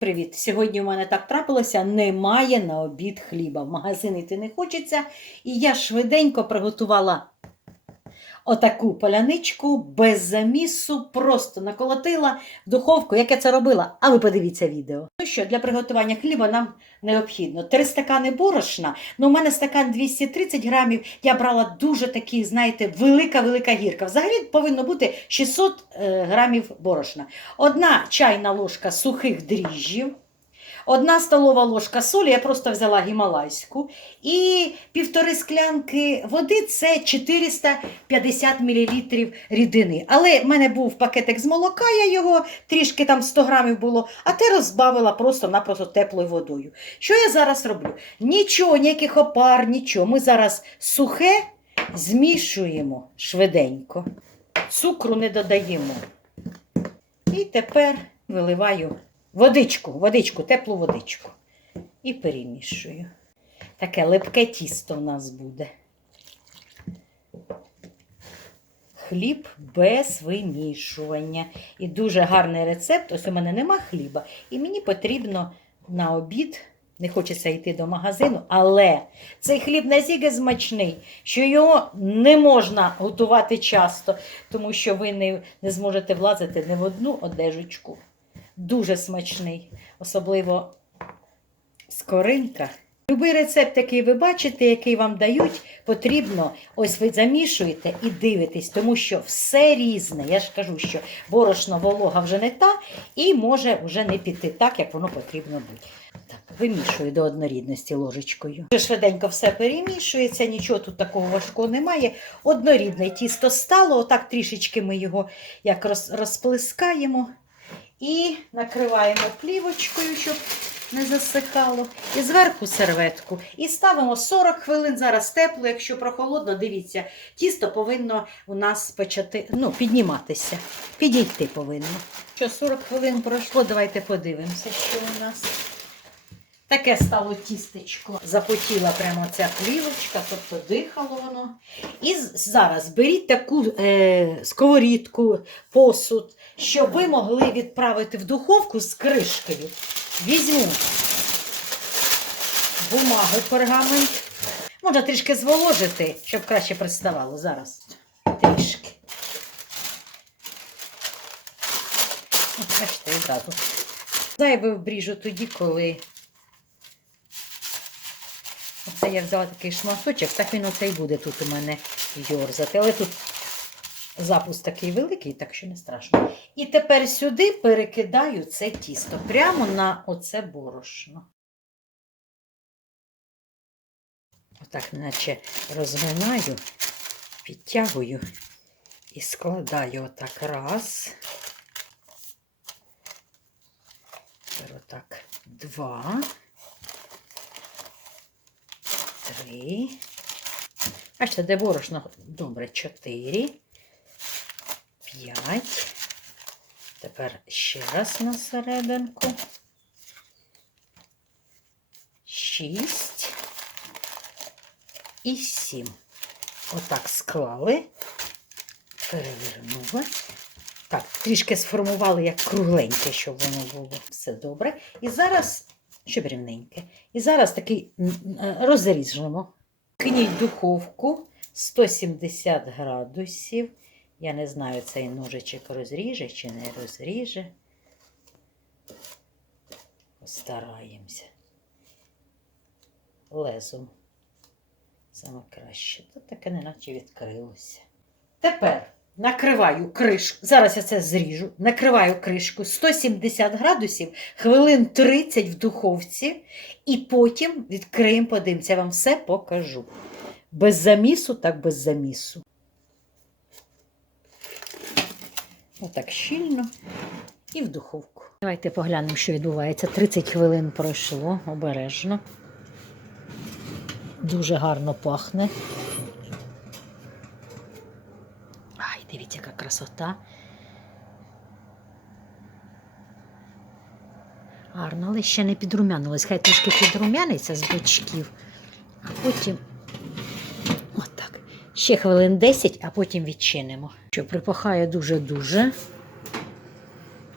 Привіт! Сьогодні у мене так трапилося, немає на обід хліба. В магазин йти не хочеться. І я швиденько приготувала отаку поляничку без замісу, просто наколотила в духовку, як я це робила. А ви подивіться відео. Ну що, для приготування хліба нам необхідно три стакани борошна. Ну, у мене стакан 230 грамів. Я брала дуже такі, знаєте, велика-велика гірка. Взагалі повинно бути 600 е, грамів борошна. Одна чайна ложка сухих дріжджів, одна столова ложка солі, я просто взяла гімалайську, і півтори склянки води це 450 мл рідини. Але в мене був пакетик з молока, я його трішки там 100 грамів було, а те розбавила просто-напросто теплою водою. Що я зараз роблю? Нічого, ніяких опар, нічого. Ми зараз сухе змішуємо швиденько. Цукру не додаємо. І тепер виливаю водичку, водичку, теплу водичку. І перемішую. Таке липке тісто у нас буде. Хліб без вимішування. І дуже гарний рецепт. Ось у мене нема хліба. І мені потрібно на обід, не хочеться йти до магазину, але цей хліб настільки смачний, що його не можна готувати часто, тому що ви не, не зможете влазити не в одну одежечку. Дуже смачний, особливо скоринка. Любий рецепт, який ви бачите, який вам дають, потрібно, ось ви замішуєте і дивитесь, тому що все різне. Я ж кажу, що борошно волога вже не та і може вже не піти так, як воно потрібно бути. Так, вимішую до однорідності ложечкою. Дуже швиденько все перемішується, нічого тут такого важкого немає. Однорідне тісто стало, отак трішечки ми його як роз, розплескаємо і накриваємо плівочкою, щоб не засихало. І зверху серветку. І ставимо 40 хвилин. Зараз тепло, якщо прохолодно, дивіться, тісто повинно у нас почати, ну, підніматися. Підійти повинно. Що 40 хвилин пройшло, давайте подивимося, що у нас. Таке стало тістечко. Запотіла прямо ця плівочка, тобто дихало воно. І зараз беріть таку е, сковорідку, посуд, щоб ви могли відправити в духовку з кришкою. Візьму бумагу пергамент. Можна трішки зволожити, щоб краще приставало. Зараз. Трішки. Зайве вбріжу тоді, коли. Оце я взяла такий шматочок, так він оце і буде тут у мене йорзати. Але тут запуск такий великий, так що не страшно. І тепер сюди перекидаю це тісто прямо на оце борошно. Отак, наче розминаю, підтягую і складаю отак раз. Тепер отак два. Три. Бачите, де борошно добре, чотири. П'ять. Тепер ще раз на серединку. Шість. І сім. Отак склали. Перевернули. Так, трішки сформували як кругленьке, щоб воно було. Все добре. І зараз, щоб рівненьке. І зараз такий м, розріжемо. Киніть духовку 170 градусів. Я не знаю, цей ножичок розріже чи не розріже. Постараємося. Лезом. Саме краще. Тут таке неначе відкрилося. Тепер накриваю кришку. Зараз я це зріжу. Накриваю кришку 170 градусів, хвилин 30 в духовці, і потім відкриємо, подивимося. Я вам все покажу. Без замісу, так без замісу. Отак щільно і в духовку. Давайте поглянемо, що відбувається. 30 хвилин пройшло обережно. Дуже гарно пахне. Ай, дивіться, яка красота. Гарно, але ще не підрумянилось. Хай трішки підрумяниться з бочків, а потім отак. Ще хвилин 10, а потім відчинимо. Що припахає дуже-дуже.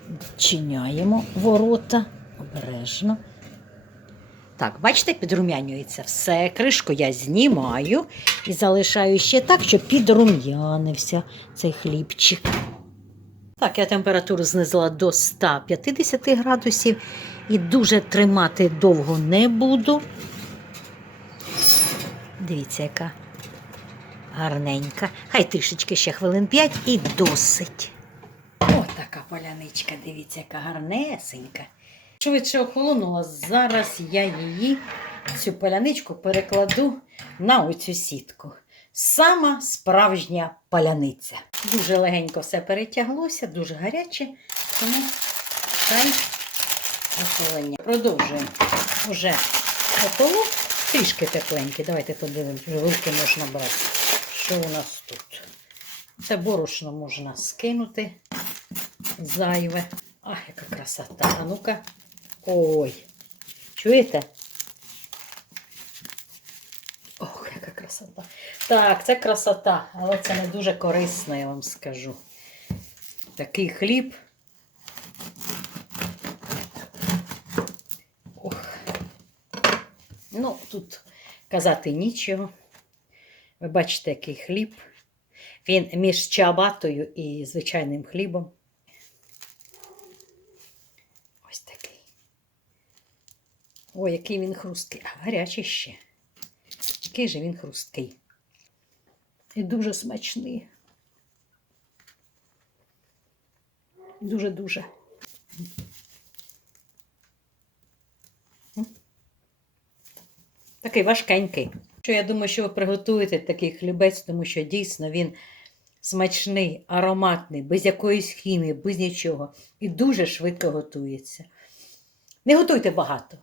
Відчиняємо ворота. обережно. Так, бачите, підрумянюється все. Кришку я знімаю і залишаю ще так, щоб підрум'янився цей хлібчик. Так, я температуру знизила до 150 градусів і дуже тримати довго не буду. Дивіться, яка гарненька. Хай трішечки ще хвилин 5 і досить. О, така поляничка, дивіться, яка гарнесенька. Швидше охолонула, зараз я її, цю поляничку, перекладу на оцю сітку. Сама справжня паляниця. Дуже легенько все перетяглося, дуже гаряче, тому хай охолення. Продовжуємо. Уже охоло, трішки тепленькі. Давайте подивимось, вже руки можна брати. Що у нас тут? Це борошно можна скинути зайве. Ах, яка красота. А ну-ка. Ой. Чуєте? Ох, яка красота. Так, це красота, але це не дуже корисно, я вам скажу. Такий хліб. Ох. Ну, тут казати нічого. Ви бачите, який хліб. Він між чабатою і звичайним хлібом. Ось такий. Ой, який він хрусткий. А гарячий ще. Який же він хрусткий. І дуже смачний. Дуже-дуже. Такий важкенький. Що я думаю, що ви приготуєте такий хлібець, тому що дійсно він смачний, ароматний, без якоїсь хімії, без нічого. І дуже швидко готується. Не готуйте багато.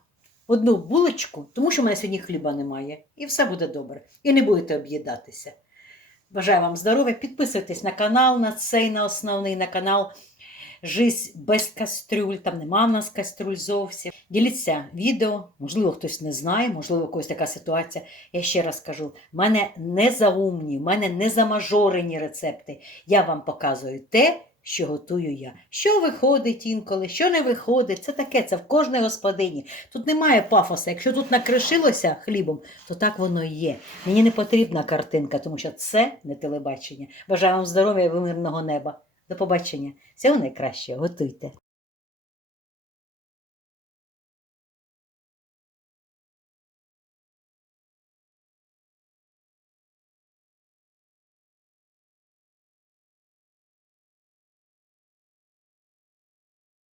Одну булочку, тому що в мене сьогодні хліба немає, і все буде добре. І не будете об'їдатися. Бажаю вам здоров'я. Підписуйтесь на канал, на цей на основний на канал Жизнь без кастрюль. Там нема в нас кастрюль зовсім. Діліться відео, можливо, хтось не знає, можливо, когось така ситуація. Я ще раз кажу: в мене не заумні, в мене не замажорені рецепти. Я вам показую те, що готую я. Що виходить інколи, що не виходить. Це таке, це в кожній господині. Тут немає пафоса. Якщо тут накришилося хлібом, то так воно і є. Мені не потрібна картинка, тому що це не телебачення. Бажаю вам здоров'я і мирного неба. До побачення. Всього найкращого. Готуйте.